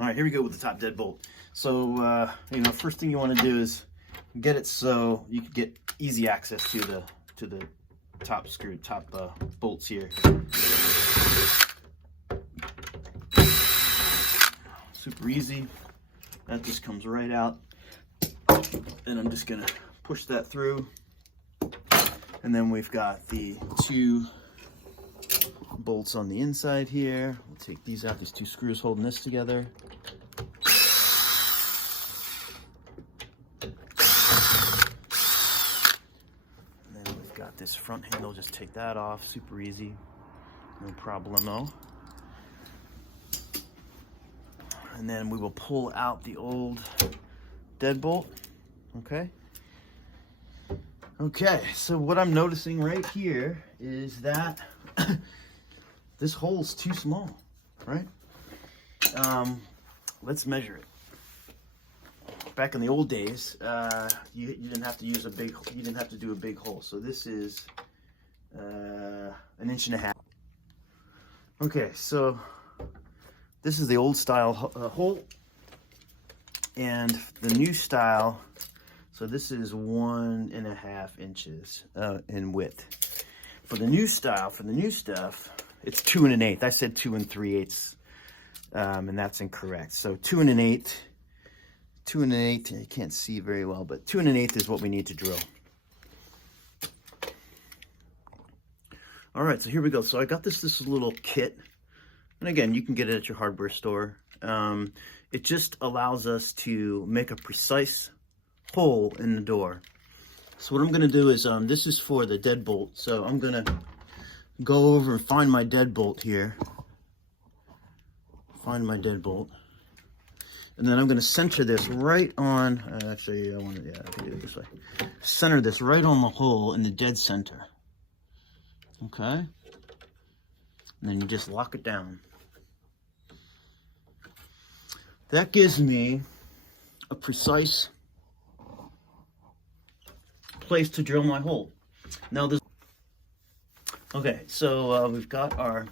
All right, here we go with the top deadbolt. So, first thing you want to do is get it so you can get easy access to the top bolts here. Super easy. That just comes right out. And I'm just gonna push that through. And then we've got the two bolts on the inside here. We'll take these out, these two screws holding this together. And then we've got this front handle, just take that off, super easy, no problemo. And then we will pull out the old deadbolt, okay? Okay, so what I'm noticing right here is that this hole's too small, right? Let's measure it. Back in the old days, you didn't have to use you didn't have to do a big hole. So this is 1.5 inches. Okay, so this is the old style hole, and the new style. So this is 1.5 inches in width. For the new style, for the new stuff, it's 2 1/8. I said 2 3/8, and that's incorrect. So 2 1/8, 2 1/8. You can't see very well, but 2 1/8 is what we need to drill. All right, so here we go. So I got this little kit, and again, you can get it at your hardware store. It just allows us to make a precise hole in the door. So what I'm going to do is, this is for the deadbolt. So I'm going to go over and find my deadbolt here. Find my deadbolt. And then I'm going to center this right on, actually, I can do it this way. Center this right on the hole in the dead center. Okay? And then you just lock it down. That gives me a precise place to drill my hole. Now this, okay, so we've got our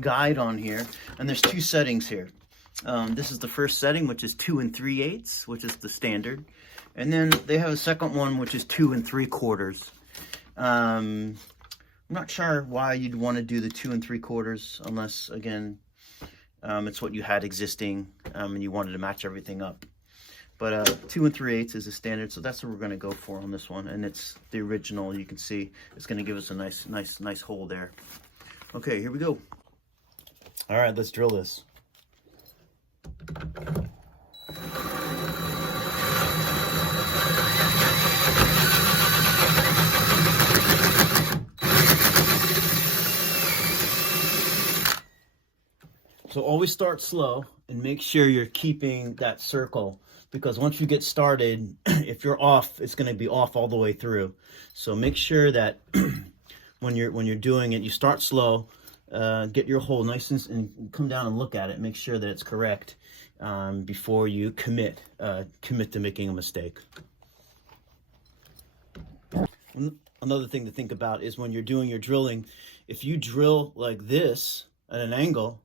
guide on here, and there's two settings here. This is the first setting, which is 2 3/8, which is the standard, and then they have a second one, which is 2 3/4. I'm not sure why you'd want to do the 2 3/4 unless, again, it's what you had existing, and you wanted to match everything up. But 2 3/8 is the standard, so that's what we're going to go for on this one. And it's the original. You can see it's going to give us a nice hole there. Okay, here we go. All right, let's drill this. So always start slow and make sure you're keeping that circle, because once you get started, if you're off, it's going to be off all the way through. So make sure that when you're doing it, you start slow, get your hole nice and come down and look at it, make sure that it's correct before you commit to making a mistake. Another thing to think about is when you're doing your drilling, if you drill like this at an angle,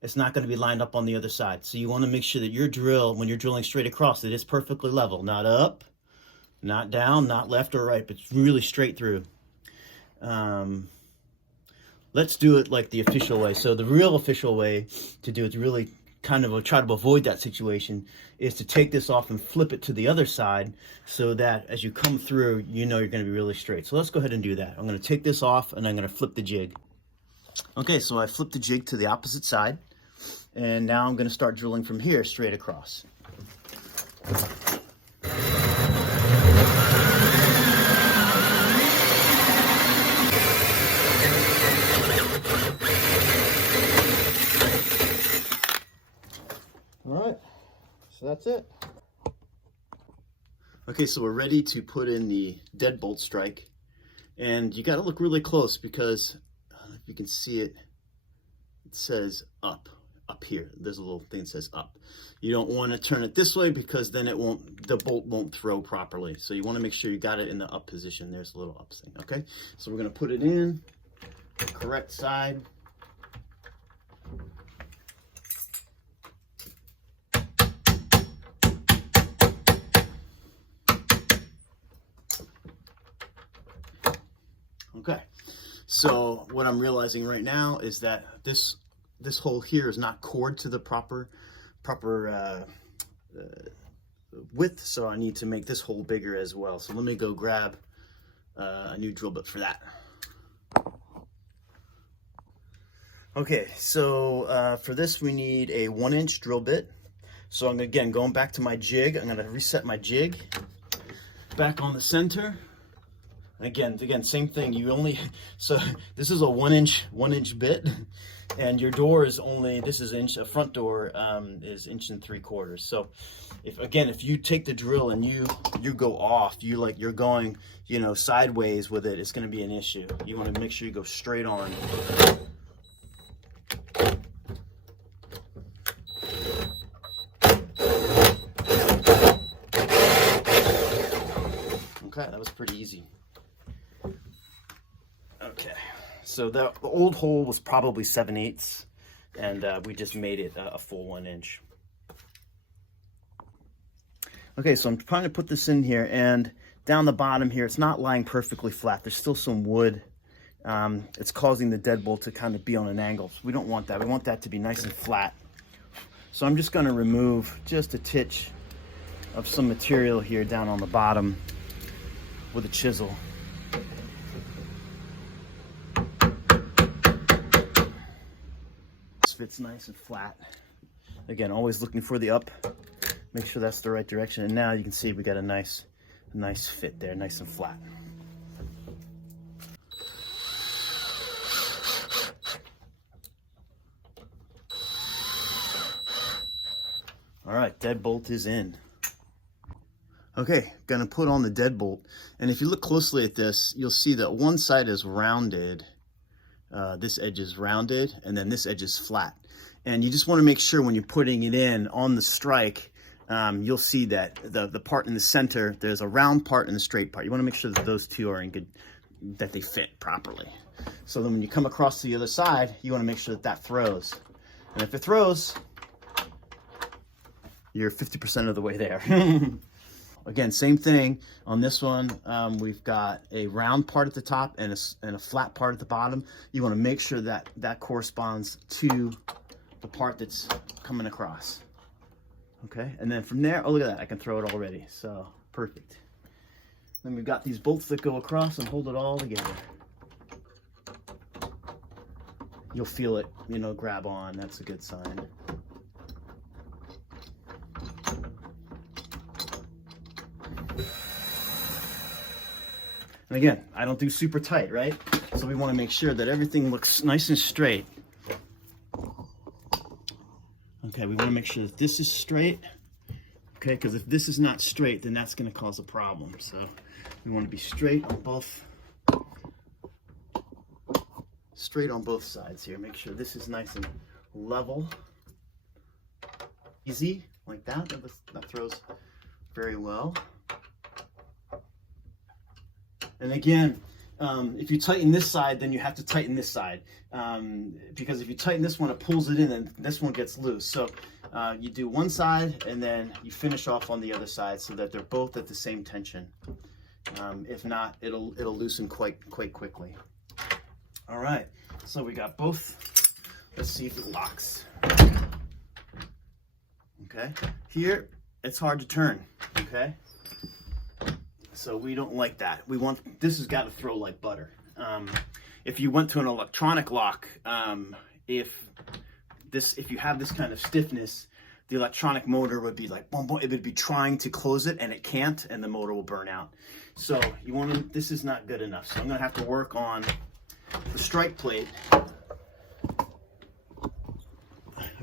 it's not going to be lined up on the other side. So you want to make sure that your drill, when you're drilling straight across, it is perfectly level. Not up, not down, not left or right, but it's really straight through. Let's do it like the official way. So the real official way to do it, to really kind of try to avoid that situation, is to take this off and flip it to the other side so that as you come through, you know you're going to be really straight. So let's go ahead and do that. I'm going to take this off and I'm going to flip the jig. Okay, so I flipped the jig to the opposite side. And now I'm going to start drilling from here straight across. All right, so that's it. Okay, so we're ready to put in the deadbolt strike. And you got to look really close because, if you can see it, it says up here. There's a little thing that says up. You don't want to turn it this way because then the bolt won't throw properly. So you want to make sure you got it in the up position. There's a little up thing. Okay, so we're going to put it in the correct side. So what I'm realizing right now is that this hole here is not cored to the proper width, so I need to make this hole bigger as well. So let me go grab a new drill bit for that. Okay, so for this we need a 1-inch drill bit. So I'm again going back to my jig. I'm gonna reset my jig back on the center. Again, same thing. You only, so this is a 1-inch bit, and your door is only, this is a front door is 1 3/4 inches. So if you take the drill and you go off, you're going, you know, sideways with it, it's going to be an issue. You want to make sure you go straight on. Okay, that was pretty easy. Okay, so the old hole was probably 7/8, and we just made it a full 1 inch. Okay, so I'm trying to put this in here, and down the bottom here, it's not lying perfectly flat. There's still some wood. It's causing the deadbolt to kind of be on an angle. So we don't want that. We want that to be nice and flat. So I'm just going to remove just a titch of some material here down on the bottom with a chisel. This fits nice and flat. Again, always looking for the up. Make sure that's the right direction. And now you can see we got a nice fit there, nice and flat. All right, deadbolt is in. Okay, gonna put on the deadbolt. And if you look closely at this, you'll see that one side is rounded. This edge is rounded, and then this edge is flat. And you just want to make sure when you're putting it in on the strike, you'll see that the part in the center, there's a round part and a straight part. You want to make sure that those two are in good, that they fit properly. So then when you come across to the other side, you want to make sure that that throws. And if it throws, you're 50% of the way there. Again, same thing on this one. We've got a round part at the top and a flat part at the bottom. You want to make sure that that corresponds to the part that's coming across. Okay, and then from there, oh look at that, I can throw it already. So perfect. Then we've got these bolts that go across and hold it all together. You'll feel it, you know, grab on. That's a good sign. And again, I don't do super tight, right? So we want to make sure that everything looks nice and straight. Okay, we want to make sure that this is straight. Okay, because if this is not straight, then that's going to cause a problem. So we want to be straight on both sides here. Make sure this is nice and level. Easy, like that. That throws very well. And again, if you tighten this side, then you have to tighten this side. Because if you tighten this one, it pulls it in and this one gets loose. So you do one side and then you finish off on the other side so that they're both at the same tension. If not, it'll loosen quite quickly. All right, so we got both. Let's see if it locks. Okay, here it's hard to turn, okay? So we don't like that. We want, this has got to throw like butter. If you went to an electronic lock, if you have this kind of stiffness, the electronic motor would be like, boom, boom, it would be trying to close it and it can't, and the motor will burn out. So you want to, this is not good enough. So I'm gonna have to work on the strike plate. I'm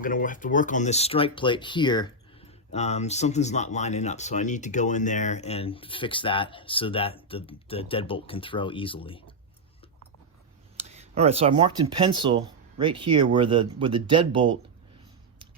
gonna have to work on this strike plate here. Something's not lining up, so I need to go in there and fix that so that the deadbolt can throw easily. All right, so I marked in pencil right here where the deadbolt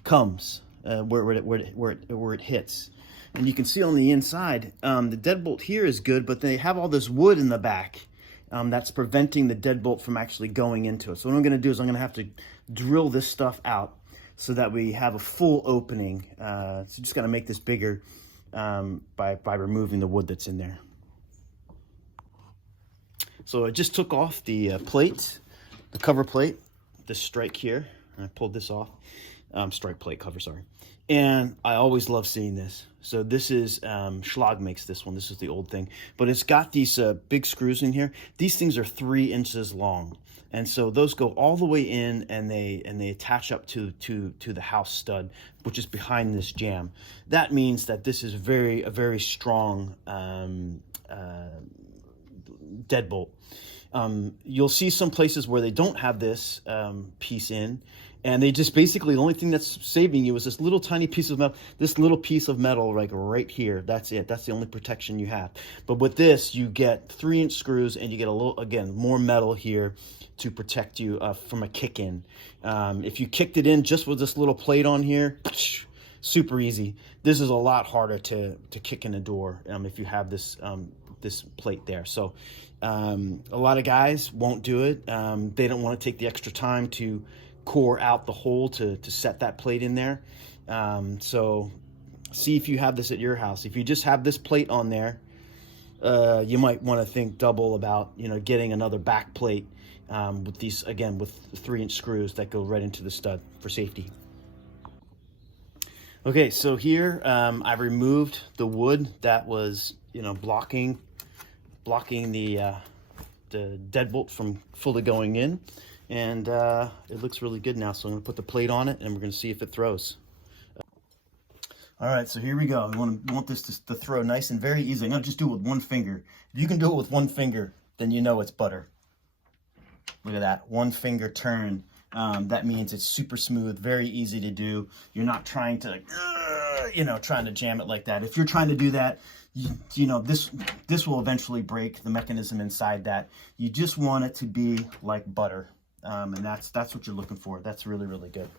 comes, where it hits, and you can see on the inside the deadbolt here is good, but they have all this wood in the back that's preventing the deadbolt from actually going into it. So what I'm going to do is I'm going to have to drill this stuff out so that we have a full opening. So just got to make this bigger by removing the wood that's in there. So I just took off the plate, the cover plate, this strike here, and I pulled this off. Strike plate cover, sorry. And I always love seeing this. So this is, Schlag makes this one. This is the old thing. But it's got these big screws in here. These things are 3 inches long. And so those go all the way in, and they attach up to the house stud, which is behind this jamb. That means that this is a very strong deadbolt. You'll see some places where they don't have this piece in, and they just basically, the only thing that's saving you is this little tiny piece of metal, like right here. That's it. That's the only protection you have. But with this, you get 3-inch screws, and you get a little, again, more metal here to protect you from a kick in. If you kicked it in just with this little plate on here, super easy. This is a lot harder to kick in a door if you have this this plate there. So a lot of guys won't do it. They don't want to take the extra time to core out the hole to set that plate in there. So see if you have this at your house. If you just have this plate on there, you might want to think double about getting another back plate with these, again, with 3-inch screws that go right into the stud for safety. Okay, so here I removed the wood that was blocking the deadbolt from fully going in, and it looks really good now. So I'm going to put the plate on it, and we're going to see if it throws. All right, so here we go. We want this to throw nice and very easy. I'm going to just do it with one finger. If you can do it with one finger, then you know it's butter. Look at that, 1 finger turn. That means it's super smooth, very easy to do. You're not trying to, trying to jam it like that. If you're trying to do that, this will eventually break the mechanism inside that. You just want it to be like butter, and that's what you're looking for. That's really, really good.